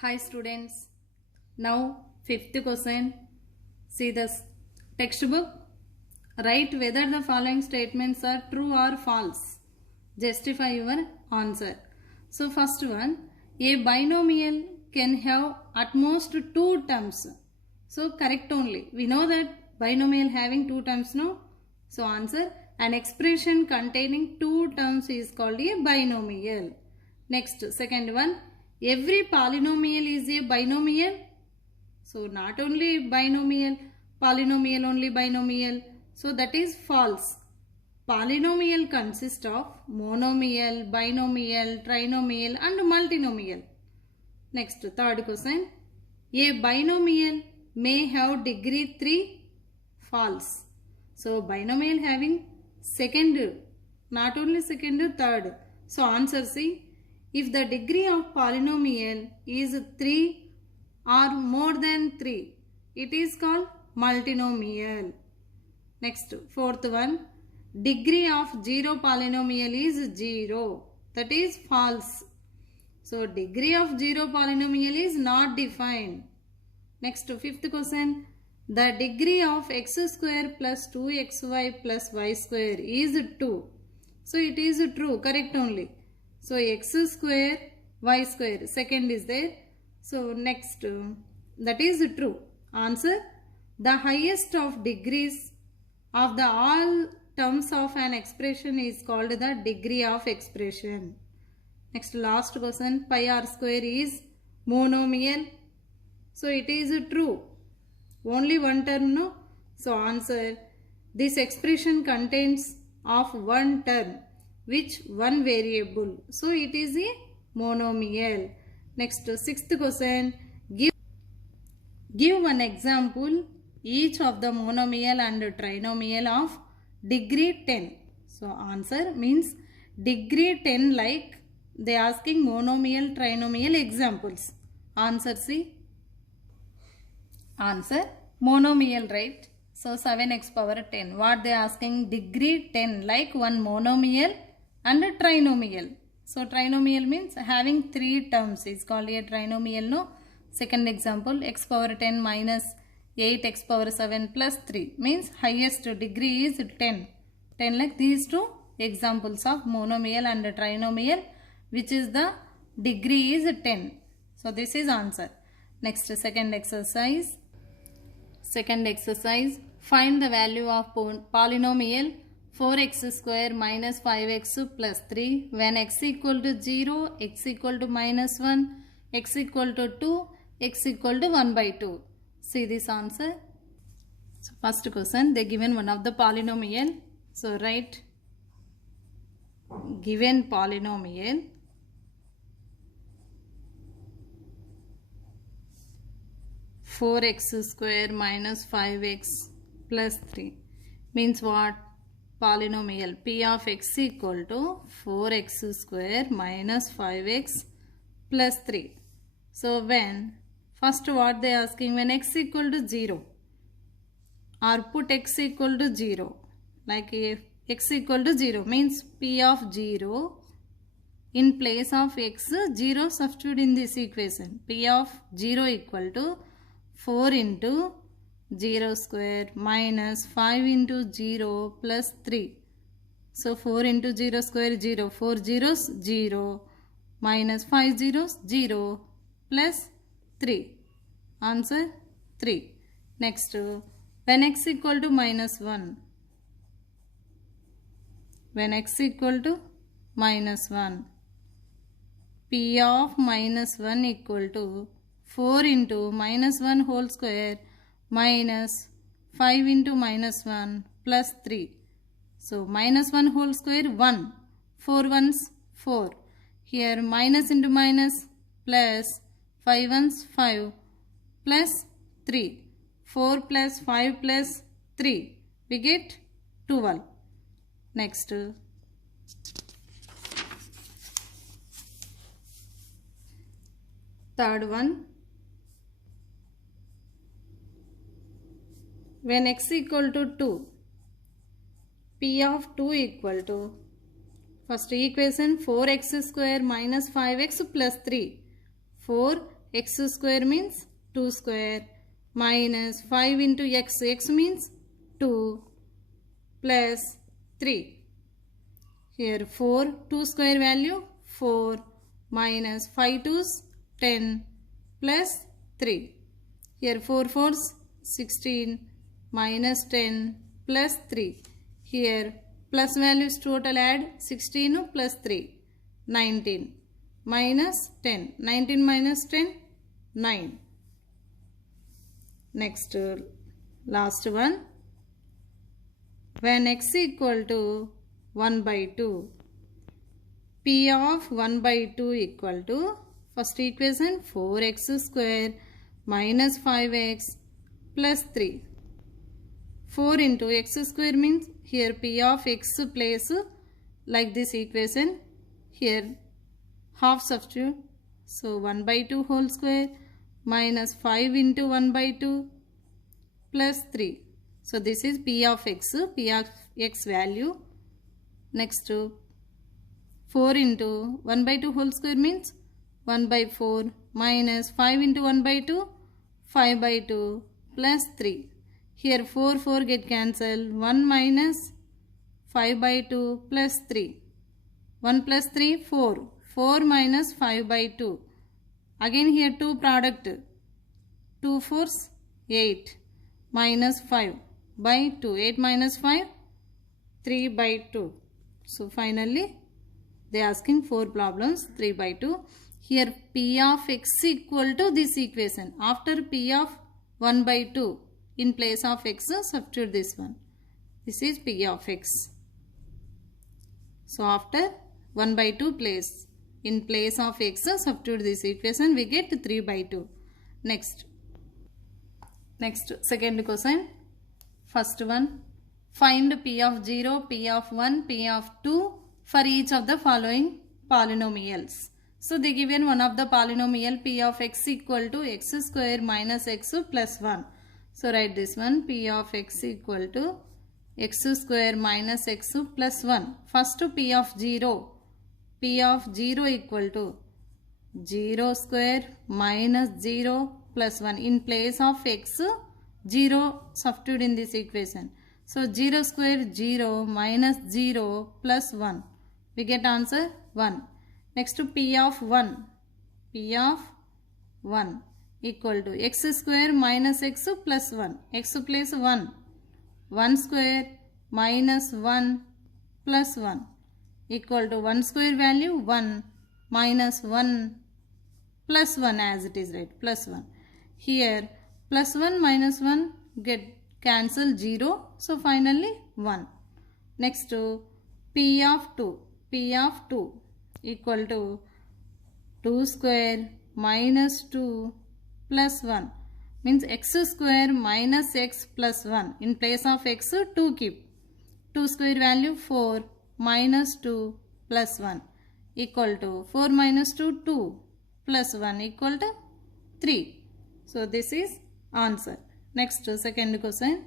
Hi students, now fifth question. See the textbook. Write whether the following statements are true or false. Justify your answer. So first one, a binomial can have at most two terms. So correct only. We know that binomial having two terms, no? So answer, an expression containing two terms is called a binomial. Next, second one, every polynomial is a binomial. So not only binomial, polynomial only binomial. So that is false. Polynomial consists of monomial, binomial, trinomial and multinomial. Next, third question. A binomial may have degree 3. False. So binomial having second, not only second, third. So answer C. If the degree of polynomial is 3 or more than 3, it is called multinomial. Next, fourth one, degree of 0 polynomial is 0. That is false. So degree of 0 polynomial is not defined. Next, fifth question, the degree of x square plus 2xy plus y square is 2. So it is true, correct only. So x square, y square, second is there. So next, that is true. Answer, the highest of degrees of the all terms of an expression is called the degree of expression. Next, last question, pi r square is monomial. So it is true. Only one term, no? So answer, this expression contains of one term, which one variable. So it is a monomial. Next, sixth question, give one example each of the monomial and trinomial of degree 10. So answer means degree 10, like they asking monomial, trinomial examples. Answer C. Answer monomial, right? So 7x power 10. What they asking? Degree 10, like one monomial and a trinomial. So trinomial means having 3 terms is called a trinomial, no? Second example, x power 10 minus 8x power 7 plus 3 means highest degree is 10. 10, like these two examples of monomial and trinomial, which is the degree is 10. So this is answer. Next, second exercise. Find the value of polynomial 4x square minus 5x plus 3 when x equal to 0, x equal to minus 1, x equal to 2, x equal to 1 by 2. See this answer. So first question, they given one of the polynomial. So write given polynomial four x square minus 5x plus 3 means what? Polynomial p of x equal to 4x square minus 5x plus 3. So when first what they asking, when x equal to 0 or put x equal to 0, like if x equal to 0 means p of 0 in place of x, 0 substitute in this equation. P of 0 equal to 4 into 0 square minus 5 into 0 plus 3. So 4 into 0 square 0, 4 zeros 0 minus 5 zeros 0 plus 3. Answer 3. Next, when x equal to minus 1. When x equal to minus 1. P of minus 1 equal to 4 into minus 1 whole square minus 5 into minus 1 plus 3. So minus 1 whole square 1. 4 ones 4. Here minus into minus plus 5 ones 5 plus 3. 4 plus 5 plus 3. We get 12. Next. Third one. When x equal to 2, p of 2 equal to, first equation 4x square minus 5x plus 3. 4 x square means 2 square minus 5 into x, x means 2 plus 3. Here 4, 2 square value 4 minus 5 2's 10 plus 3. Here 4 4's 16 minus 10 plus 3. Here plus values total add 16 plus 3, 19 minus 10. 19 minus 10, 9. Next, last one. When x equal to 1 by 2, p of 1 by 2 equal to, first equation 4x square minus 5x plus 3. 4 into x square means here p of x place like this equation, here half substitute, so 1 by 2 whole square minus 5 into 1 by 2 plus 3. So this is p of x value. Next 4 into 1 by 2 whole square means 1 by 4 minus 5 into 1 by 2, 5 by 2 plus 3. Here 4 4 get cancelled, 1 minus 5 by 2 plus 3. 1 plus 3, 4. 4 minus 5 by 2. Again here 2 product. 2 4's 8 minus 5 by 2. 8 minus 5, 3 by 2. So finally they are asking 4 problems, 3 by 2. Here p of x equal to this equation. After p of 1 by 2, in place of x, substitute this one. This is p of x. So after 1 by 2 place, in place of x, substitute this equation, we get 3 by 2. Next, second question. First one, find p of 0, p of 1, p of 2 for each of the following polynomials. So they given one of the polynomial p of x equal to x square minus x plus 1. So write this one, p of x equal to x square minus x plus 1. First p of 0. P of 0 equal to 0 square minus 0 plus 1. In place of x, 0 substitute in this equation. So 0 square 0 minus 0 plus 1. We get answer 1. Next to p of 1. P of 1 equal to x square minus x plus 1. X plus 1. 1 square minus 1 plus 1 equal to 1 square value 1 minus 1 plus 1 as it is, right, plus 1. Here plus 1 minus 1 get cancel 0. So finally 1. Next to p of 2. P of 2 equal to 2 square minus 2 plus 1 means x square minus x plus 1. In place of x, 2 keep. 2 square value 4 minus 2 plus 1 equal to 4 minus 2, 2 plus 1 equal to 3. So this is answer. Next, second question.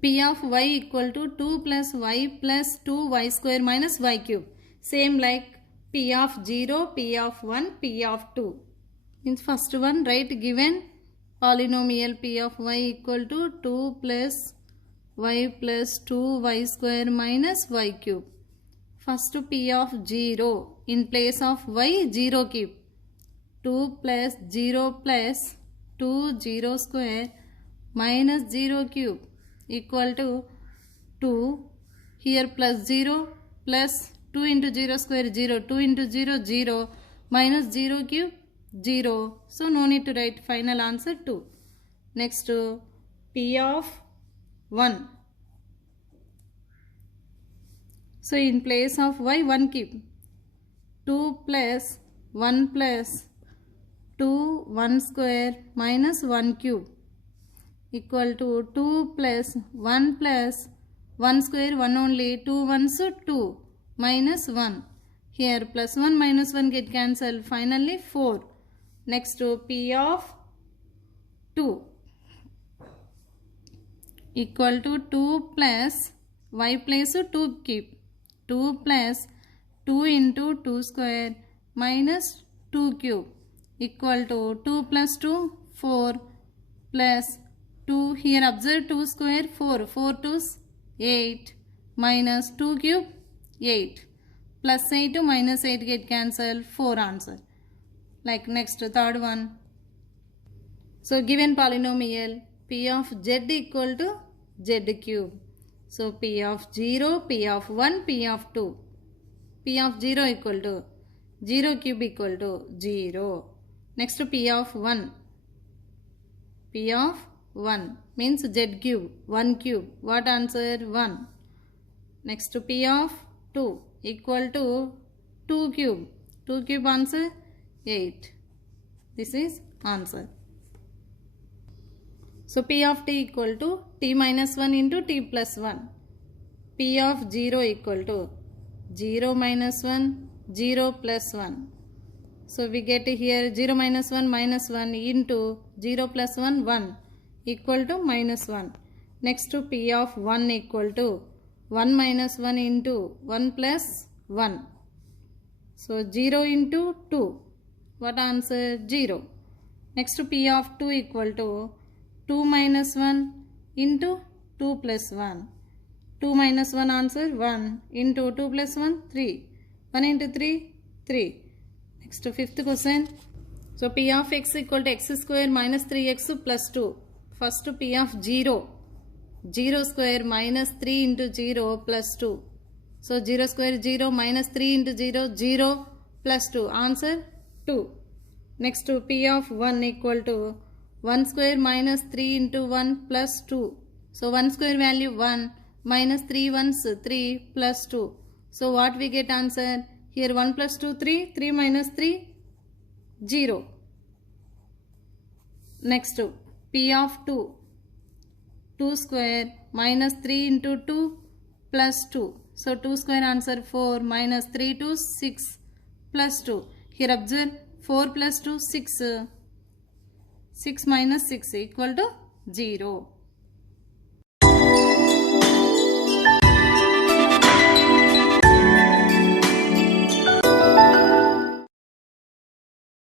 P of y equal to 2 plus y plus 2y square minus y cube. Same like P of 0, P of 1, P of 2. In first one, write given polynomial P of y equal to 2 plus y plus 2y square minus y cube. First P of 0. In place of y, 0 keep. 2 plus 0 plus 2 0 square minus 0 cube equal to 2. Here plus 0 plus 2 into 0 square 0. 2 into 0 0 minus 0 cube 0. So no need to write, final answer 2. Next P of 1. So in place of y, 1 keep. 2 plus 1 plus 2 1 square minus 1 cube equal to 2 plus 1 plus 1 square 1 only, 2 ones 2 minus 1. Here plus 1 minus 1 get cancelled, finally 4. Next to P of 2 equal to 2 plus y place 2 keep. 2 plus 2 into 2 square minus 2 cube equal to 2 plus 2 4 plus 2, here observe 2 square 4, 4 2's 8 minus 2 cube 8 plus 8 to minus 8 get cancelled, 4 answer. Like next third one. So given polynomial p of z equal to z cube. So p of 0, p of 1, p of 2. P of 0 equal to 0 cube equal to 0. Next p of 1. P of 1 means z cube, 1 cube. What answer? 1. Next p of 2 equal to 2 cube. 2 cube answer 8. This is answer. So p of t equal to t minus 1 into t plus 1. P of 0 equal to 0 minus 1, 0 plus 1. So we get here 0 minus 1 into 0 plus 1, 1 equal to minus 1. Next to p of 1 equal to 1 minus 1 into 1 plus 1. So 0 into 2. What answer? 0. Next to p of 2 equal to 2 minus 1 into 2 plus 1. 2 minus 1 answer 1 into 2 plus 1 3. 1 into 3 3. Next to fifth question. So p of x equal to x square minus 3x plus 2. First p of 0. 0 square minus 3 into 0 plus 2. So 0 square 0 minus 3 into 0 0 plus 2. Answer 2. Next to p of 1 equal to 1 square minus 3 into 1 plus 2. So 1 square value 1 minus 3 ones 3 plus 2. So what we get answer? Here 1 plus 2 3. 3 minus 3 0. Next to p of 2. 2 square minus 3 into 2 plus 2. So 2 square answer 4 minus 3 to 6 plus 2. Here observe 4 plus 2 6. 6 minus 6 equal to 0.